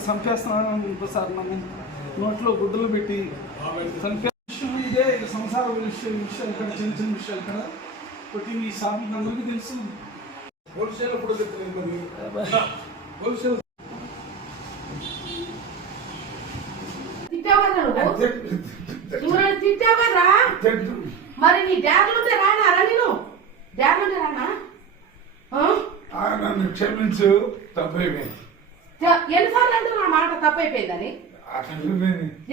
చంపేస్తున్నాను sir నన్ను నోట్లో గుడ్డలు పెట్టి విషయం ఇదే సంసార విషయం విషయాలు కదా చిన్న చిన్న విషయాలు కదా ఒకటి మీ సార్ అందరికీ తెలుసు హోల్సేల్ నువ్వు? నువ్వు నన్ను తిట్టావు కదరా? మరి నీ డాడీలు ఉంటే రానారా నేను? డాడీలు ఉంటే రానా? ఆ? నన్ను క్షమించు తప్పైపోయింది. ఎన్నిసార్లు అంటున్నా మాట తప్పైపోయిందని?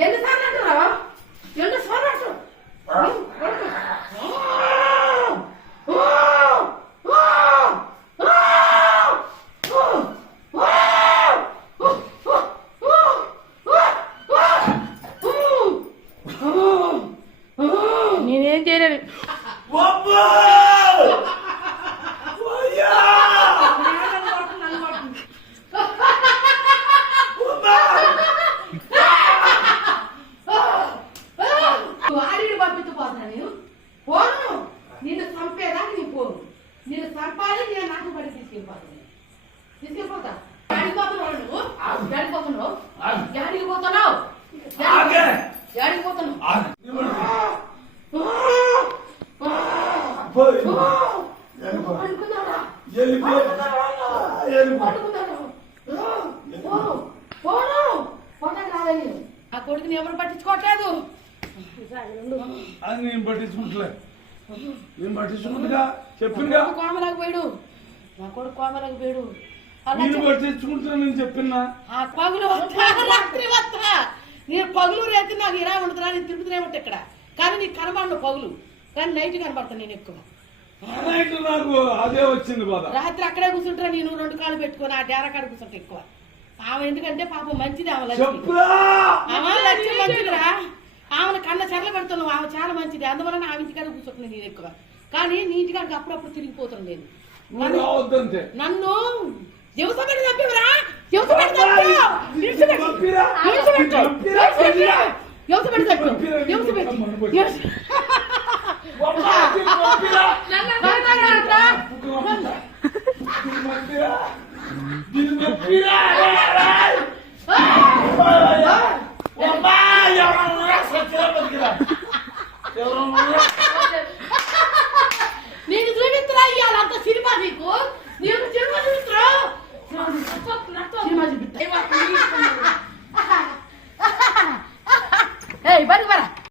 ఎన్నిసార్లు అంటున్నావా? ఆ కొడుకుని ఎవరు పట్టించుకోవట్లేదు? అది నేను పట్టించుకుంటలే. నేను పట్టించుకుంటుగా. చెప్పిందిగా కోమలకు పోయాడు. నా కొడుకు కోమలకు పోయాడు. నేను. పట్టించుకుంటున్నా నేను చెప్పినా ఆ పగులు వస్తా రాత్రి వస్తా. నేను పగులు రేతి నాకు ఇలా ఉంటుందా నేను తిరుగుతూనే ఉంటా ఇక్కడ. కానీ నీకు కనబడను పగులు. కానీ నైట్ కనబడతాను నేను ఎక్కువ. నైట్ నాకు అదే వచ్చింది బాధ. రాత్రి అక్కడే కూర్చుంటా నేను రెండు కాళ్ళు పెట్టుకొని ఆ డేరా కాడ కూర్చుంటా ఎక్కువ. ఆమె ఎందుకంటే పాపం మంచిది ఆమె లక్ష్మి. ఆమె లక్ష్మి మంచిదిరా. ఆమెను కన్న చెరలు పెడుతున్నావు ఆమె చాలా మంచిది. అందువలన ఆమె ఇంటికాడ కూర్చుంటున్నాను నేను ఎక్కువ. కానీ నీ ఇంటికాడికి అప్పుడప్పుడు తిరిగిపోతున్నాను నేను. నన్ను పంపిరా. దివసపెట్టి నేను చూపిస్తున్నా ఇవ్వాలంత సినిమా నీకు?